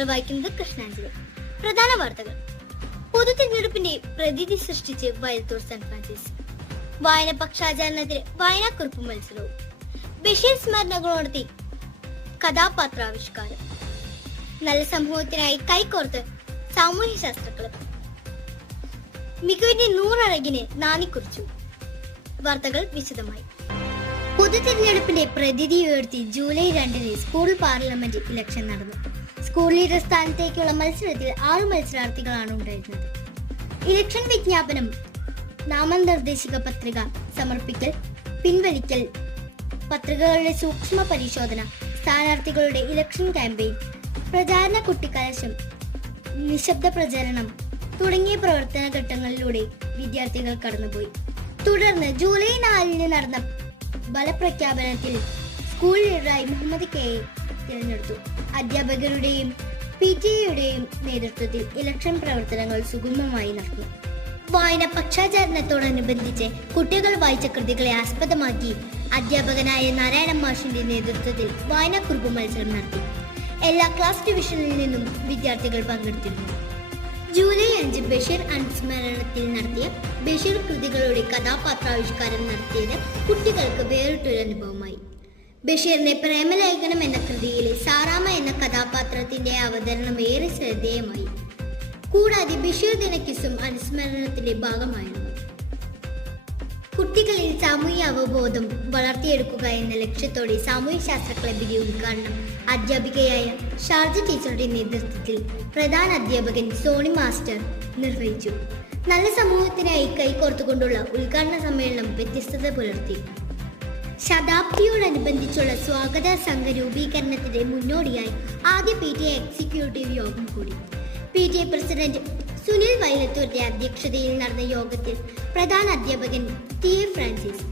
വാർത്തകൾ വായിക്കുന്നത് കൃഷ്ണാഞ്ജലി. പ്രധാന വാർത്തകൾ. പൊതു തിരഞ്ഞെടുപ്പിന്റെ പ്രതീതി സൃഷ്ടിച്ച് വയലത്തൂർ സെന്റ് ഫ്രാൻസിസ്. വായന പക്ഷാചരണത്തിന് വായനാക്കുറിപ്പ് മത്സരവും. ബഷീർ സ്മരണകളോടത്തി കഥാപാത്രാവിഷ്കാരം. നല്ല സമൂഹത്തിനായി കൈകോർത്ത് സാമൂഹ്യ ശാസ്ത്ര ക്ലബ്. മികവിന്റെ 100 അഴകിന് നാന്ദി കുറിച്ചു. വാർത്തകൾ വിശദമായി. പൊതു തിരഞ്ഞെടുപ്പിന്റെ പ്രതീതി ഉയർത്തി ജൂലൈ 2 സ്കൂൾ പാർലമെന്റ് ഇലക്ഷൻ നടന്നു. സ്കൂൾ ലീഡർ സ്ഥാനത്തേക്കുള്ള മത്സരത്തിൽ 6 മത്സരാർത്ഥികളാണ് ഉണ്ടായിരുന്നത്. ഇലക്ഷൻ വിജ്ഞാപനം, നാമനിർദ്ദേശക പത്രിക സമർപ്പിക്കൽ, പിൻവലിക്കൽ, പത്രികകളുടെ സൂക്ഷ്മ പരിശോധന, സ്ഥാനാർത്ഥികളുടെ ഇലക്ഷൻ ക്യാമ്പയിൻ, പ്രചാരണ കുട്ടിക്കലശം, നിശബ്ദ പ്രചരണം തുടങ്ങിയ പ്രവർത്തന ഘട്ടങ്ങളിലൂടെ വിദ്യാർത്ഥികൾ കടന്നുപോയി. തുടർന്ന് ജൂലൈ 4 നടന്ന ഫലപ്രഖ്യാപനത്തിൽ സ്കൂൾ ലീഡറായി മുഹമ്മദ് കെയെ തിരഞ്ഞെടുത്തു. അധ്യാപകരുടെയും PTA-യുടെയും നേതൃത്വത്തിൽ ഇലക്ഷൻ പ്രവർത്തനങ്ങൾ സുഗമമായി നടന്നു. വായന പക്ഷാചരണത്തോടനുബന്ധിച്ച് കുട്ടികൾ വായിച്ച കൃതികളെ ആസ്പദമാക്കി അധ്യാപകനായ നാരായണ മാഷിന്റെ നേതൃത്വത്തിൽ വായനാക്കുറിപ്പ് മത്സരം നടത്തി. എല്ലാ ക്ലാസ് ഡിവിഷനിൽ നിന്നും വിദ്യാർത്ഥികൾ പങ്കെടുത്തിരുന്നു. ജൂലൈ 5 ബഷീർ അനുസ്മരണത്തിൽ നടത്തിയ ബഷീർ കൃതികളുടെ കഥാപാത്രാവിഷ്കാരം നടത്തിയത് കുട്ടികൾക്ക് വേറിട്ടൊരു അനുഭവമായി. ബഷീറിന്റെ പ്രേമലേഖനം എന്ന കൃതിയിലെ സാറാമ എന്ന കഥാപാത്രത്തിന്റെ അവതരണം ഏറെ ശ്രദ്ധേയമായി. കൂടാതെ ബഷീർ ദിന ക്വിസും അനുസ്മരണത്തിന്റെ ഭാഗമായിരുന്നു. കുട്ടികളിൽ സാമൂഹ്യ അവബോധം വളർത്തിയെടുക്കുക എന്ന ലക്ഷ്യത്തോടെ സാമൂഹ്യ ശാസ്ത്ര ക്ലബിന്റെ ഉദ്ഘാടനം അധ്യാപികയായ ഷാർജ ടീച്ചറുടെ നേതൃത്വത്തിൽ പ്രധാന അധ്യാപകൻ സോണി മാസ്റ്റർ നിർവഹിച്ചു. നല്ല സമൂഹത്തിനായി കൈകോർത്തുകൊണ്ടുള്ള ഉദ്ഘാടന സമ്മേളനം വ്യത്യസ്തത പുലർത്തി. ശതാബ്ദിയോടനുബന്ധിച്ചുള്ള സ്വാഗത സംഘ രൂപീകരണത്തിന്റെ മുന്നോടിയായി ആദ്യ PTA എക്സിക്യൂട്ടീവ് യോഗം കൂടി. PTA പ്രസിഡന്റ് സുനിൽ വയലത്തൂരിന്റെ അധ്യക്ഷതയിൽ നടന്ന യോഗത്തിൽ പ്രധാന അധ്യാപകൻ TA Francis,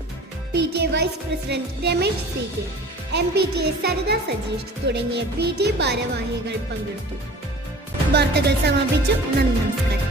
PTA vice president Ramesh CK, MPTA Saritha Sajeesh തുടങ്ങിയ PTA ഭാരവാഹികൾ പങ്കെടുത്തു. വാർത്തകൾ സമാപിച്ചു. നന്ദി, നമസ്കാരം.